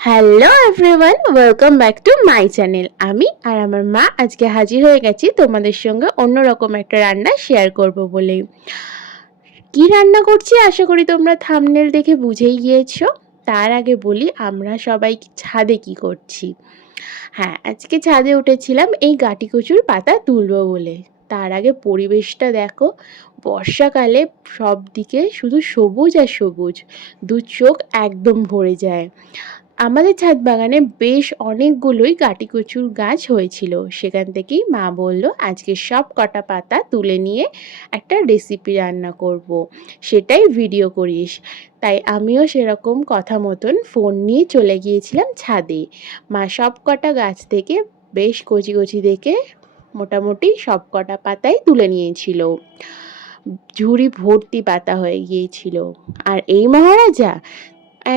Hello everyone, welcome back to my channel. আমি আর আমার মা আজকে হাজির হয়ে গেছি তোমাদের সঙ্গে অন্যরকম একটা রান্না শেয়ার করব বলে। কি রান্না করছি আশা করি তোমরা থাম্বনেল দেখে বুঝেই গিয়েছো। তার আগে বলি আমরা সবাই ছাদে কি করছি। হ্যাঁ, আজকে ছাদে উঠেছিলাম এই গাটি কচুর পাতা তুলবো বলে। তার আগে পরিবেশটা দেখো, বর্ষাকালে সব দিকে শুধু সবুজ আর সবুজ, দু চোখ একদম ভরে যায়। আমাদের ছাদ বাগানে বেশ অনেকগুলোই গাটি কচুর গাছ হয়েছিল। সেখান থেকেই মা বলল আজকে সব কটা পাতা তুলে নিয়ে একটা রেসিপি রান্না করব, সেটাই ভিডিও করিস। তাই আমিও সেরকম কথা মতন ফোন নিয়ে চলে গিয়েছিলাম ছাদে। মা সব কটা গাছ থেকে বেশ কচি কচি দেখে মোটামুটি সব কটা পাতাই তুলে নিয়েছিল। ঝুড়ি ভর্তি পাতা হয়ে গিয়েছিল। আর এই মহারাজা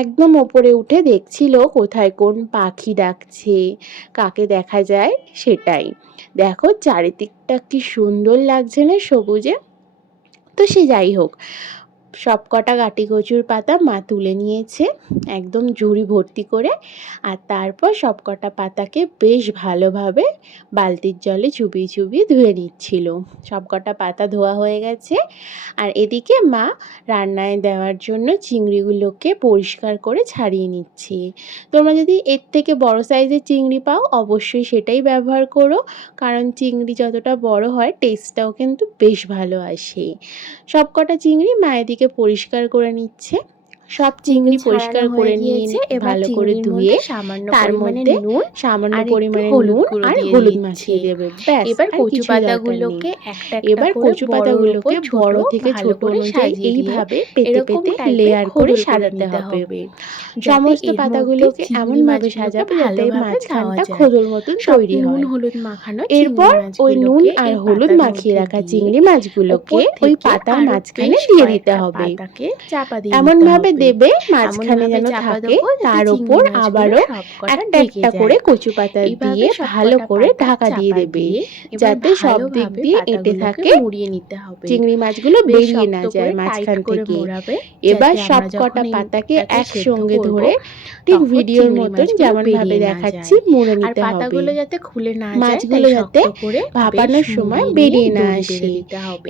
একদম ওপরে উঠে দেখছিল কোথায় কোন পাখি ডাকছে, কাকে দেখা যায় সেটাই। দেখো চারিদিকটা কি সুন্দর লাগছে না সবুজে। তো সে যাই হোক, সব কটা গাটি কচুর পাতা মা তুলে নিয়েছে একদম ঝুড়ি ভর্তি করে। আর তারপর সব কটা পাতাকে বেশ ভালোভাবে বালতির জলে চুবিয়ে চুবিয়ে ধুয়ে নিচ্ছিল। সব কটা পাতা ধোয়া হয়ে গেছে। আর এদিকে মা রান্নায় দেওয়ার জন্য চিংড়িগুলোকে পরিষ্কার করে ছাড়িয়ে নিচ্ছে। তোমরা যদি এর থেকে বড় সাইজের চিংড়ি পাও অবশ্যই সেটাই ব্যবহার করো, কারণ চিংড়ি যতটা বড় হয় টেস্টটাও কিন্তু বেশ ভালো আসে। সব কটা চিংড়ি মা এদিকে পরিষ্কার করে নিচ্ছে। সব চিংড়ি পরিষ্কার করে নিয়ে ভালো করে ধুয়ে তার মধ্যে সামান্য পরিমাণে নুন আর হলুদ মাখিয়ে দেবে। ব্যাস, এবার আর কচু কিছুই পাতাগুলোকে দরকার নেই। একটা এবার কচু পাতাগুলোকে বড় থেকে ছোট অনুযায়ী এইভাবে পেতে পেতে লেয়ার করে সাজাতে হবে। সমস্ত পাতাগুলোকে এমন ভাবে সাজাবে যাতে মাঝখানটা খোদর মতন তৈরি হয়। নুন হলুদ মাখানো এরপর ওই নুন আর হলুদ মাখিয়ে রাখা চিংড়ি মাছগুলোকে ওই পাতার মাঝখানে দিয়ে দিতে হবে। এমন ভাবে দেবে মাঝখানে যেন থাকে, তার উপর আবারও একটা একটা করে কচু পাতা দিয়ে ভালো করে ঢাকা দিয়ে দেবে, যাতে সব দিক দিয়ে এঁটে থাকে, মুড়িয়ে নিতে হবে। চিংড়ি মাছগুলো বেরিয়ে না যায় মাঝখান থেকে। এবার সব কটা পাতাকে একসঙ্গে ধরে ঠিক ভিডিওর মতন যেমন ভাবে দেখাচ্ছি মুড়ে নিতে হবে। পাতাগুলো যাতে খুলে না যায়, মাছগুলো যাতে ভাপানোর সময় বেরিয়ে না আসে।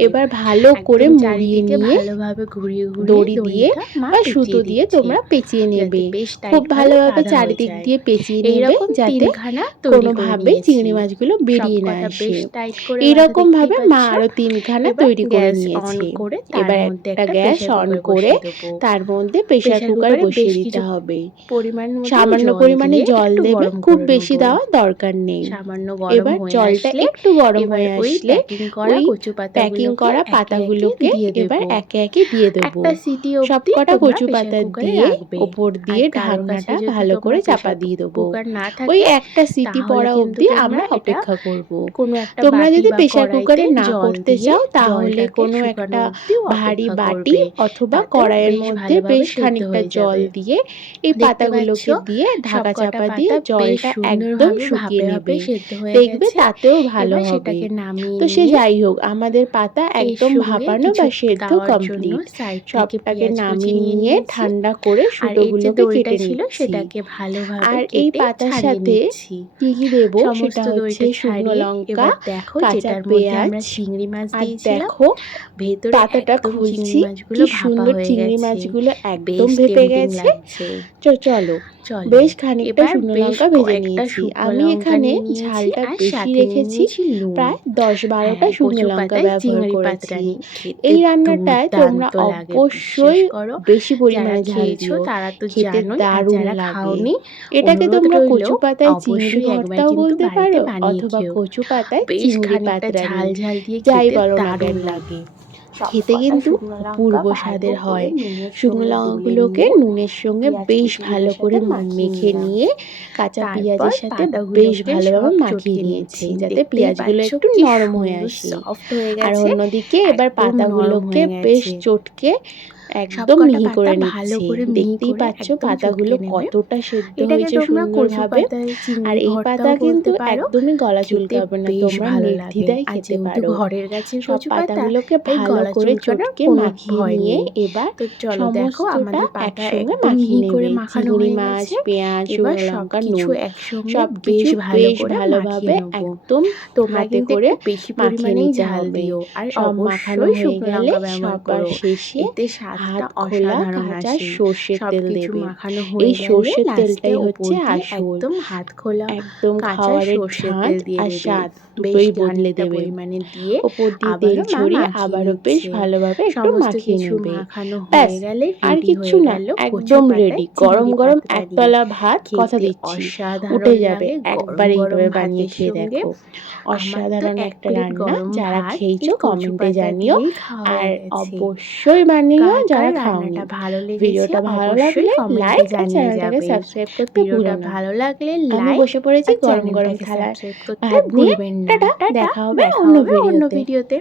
এবার ভালো করে মুড়িয়ে নিয়ে ভালোভাবে ঘুরিয়ে দড়ি দিয়ে বা সুতো দিয়ে তোমরা পেঁচিয়ে নেবে। খুব ভালোভাবে চারিদিক দিয়ে পেঁচিয়ে নেবে যাতে কোনোভাবে চিংড়ি মাছগুলো বেরিয়ে না আসে। এইরকম ভাবে মা আরো 3খানা তৈরি করে নিয়েছে। এবার একটা গ্যাস অন করে তার মধ্যে প্রেসার কুকার বসিয়ে দিতে হবে। সামান্য পরিমাণে জল দেবে, খুব বেশি দেওয়ার দরকার নেই। এবার জলটা একটু গরম হয়ে আসলে ওই প্যাকিং করা পাতাগুলোকে এবার একে একে দিয়ে দেবো। সবকটা কচু পাতা দিয়ে ওপর দিয়ে ঢাকনাটা ভালো করে চাপা দিয়ে দেবো। ওই একটা সিটি পড়া অবধি আমরা অপেক্ষা করব। তোমরা যদি প্রেসার কুকারে না করতে চাও তাহলে কোনো একটা ভারী বাটি অথবা কড়াইয়ের মধ্যে বেশ খানিকটা জল দিয়ে এই পাতাগুলোকে দিয়ে ঢাকা চাপা দিয়ে জলটা একদম শুকিয়ে নেবে, দেখবে তাতেও ভালো হবে। তো সে যাই হোক, আমাদের পাতা একদম ভাপানো বা সেদ্ধ কমপ্লিট। সবটাকে নামিয়ে নিয়ে ঠান্ডা করে সুতোগুলোকে কেটে নিচ্ছি। আর এই পাতার সাথে কি কি দেবো সেটা হচ্ছে শুকনো লঙ্কা, কাঁচা পেঁয়াজ। আর দেখো পাতাটা খুলছি, কি সুন্দর চিংড়ি মাছগুলো একদম ভেপে গেছে। চলো বেশ খানিকটা শুকনো লঙ্কা ভেজে নিয়েছি। আমি এখানে ঝালটা বেশি রেখেছি, প্রায় 10-12টা শুকনো লঙ্কা ব্যবহার করেছি। এই রান্নাটায় তোমরা অবশ্যই বেশি পরিমাণে ঝাল দিও, খেতে দারুণ লাগে। এটাকে তোমরা কচু পাতায় চিংড়ি ভর্তাও বলতে পারো অথবা কচু পাতায় চিংড়ি পাতরানি, যাই বলো না কেন, খেতে কিন্তু পূর্ব স্বাদের হয়। শুকনো লঙ্কাগুলোকে নুনের সঙ্গে বেশ ভালো করে মেখে নিয়ে কাঁচা পেঁয়াজের সাথে বেশ ভালোভাবে মাখিয়ে নিয়েছি যাতে পেঁয়াজগুলো একটু নরম হয়ে আসে। আর অন্যদিকে এবার পাতাগুলোকে বেশ চটকে একদম সবকটা মিহি করে পাতা ভালো নিচ্ছি। করে মিহি দেখতেই করে পাচ্ছ একদম পাতাগুলো চটকে নেবে। কতটা সেদ্ধ এটাকে হয়েছে তোমরা কচু সুন্দরভাবে। পাতায় আর চিংড়ি এই পাতা ভর্তাও কিন্তু বলতে পারো। একদমই গলা খেতে চুলকাবে না, বেশ তোমরা ভালো লাগে। নির্দ্বিধায় আর খেতে যেহেতু পারো। ঘরের গাছের সব কচু পাতা, পাতাগুলোকে তাই ভালো গলা করে চুলকানোর চটকে কোনো মাখিয়ে ভয় নিয়ে নেই। এবার তো চলো দেখো সমস্তটা আমাদের পাতা একসঙ্গে একদম মাখিয়ে মিহি করে নেবে। মাখানো চিংড়ি হয়ে মাছ, গেছে। পেঁয়াজ, এবার শুকনো লঙ্কা, সবকিছু নুন একসঙ্গে সবকিছু ভালো বেশ করে মাখিয়ে ভালোভাবে নেবো। একদম তোমরা হাতে কিন্তু করে একটু বেশি মাখিয়ে পরিমাণেই নিতে ঝাল হবে। দিও, আর সব মাখানো অবশ্যই হয়ে শুকনো গেলে লঙ্কা ব্যবহার সবার করো। শেষে এতে স্বাদটা হাত খোলা অসাধারণ কাঁচা আসে। সর্ষের তেল সবকিছু দেবে। মাখানো এই হয়ে গেলে সর্ষের লাস্টে তেলটাই ওপর হচ্ছে দিয়ে আসল। একদম হাত খোলা একদম কাঁচা খাবারের সর্ষের ঝাঁঝ তেল দিয়ে আর দেবে। স্বাদ বেশ দুটোই বদলে খানিকটা দেবে। পরিমাণে দিয়ে ওপর দিয়ে তেল আবারও মা ছড়িয়ে মাখিয়ে আবারও বেশ নিচ্ছে। ভালোভাবে একটু সমস্ত মাখিয়ে কিছু নেবে। মাখানো ব্যাস, হয়ে গেলে আর রেডি কিচ্ছু হয়ে না, গেল কচু একদম পাতায় রেডি। গরম চিংড়ি গরম পাতা এক দিয়ে। তলা ভাত, কথা খেতে দিচ্ছি উঠে অসাধারণ যাবে। লাগে একবার গরম গরম এইভাবে বানিয়ে ভাতের খেয়ে সঙ্গে। দেখো। আমার তো অসাধারণ এক একটা প্লেট রান্না। গরম যারা ভাত খেয়েছো এই কচু কমেন্টে পাতা জানিও। দিয়েই খাওয়া আর হয়ে গেছে। অবশ্যই বানিও কার কার যারা খাওনি। রান্নাটা ভালো লেগেছে ভিডিওটা ভালো অবশ্যই লাগলে কমেন্টে লাইক আর জানিয়ে চ্যানেলটাকে যাবে। সাবস্ক্রাইব করতে ভুলো ভিডিওটা না। ভালো লাগলে আমি লাইক বসে পড়েছি আর গরম গরম চ্যানেলটাকে থালায় সাবস্ক্রাইব করতে ভাত নিয়ে। ভুলবেন না। টাটা, টাটা, দেখা হবে দেখা অন্য হবে অন্য ভিডিওতে। ভিডিওতে।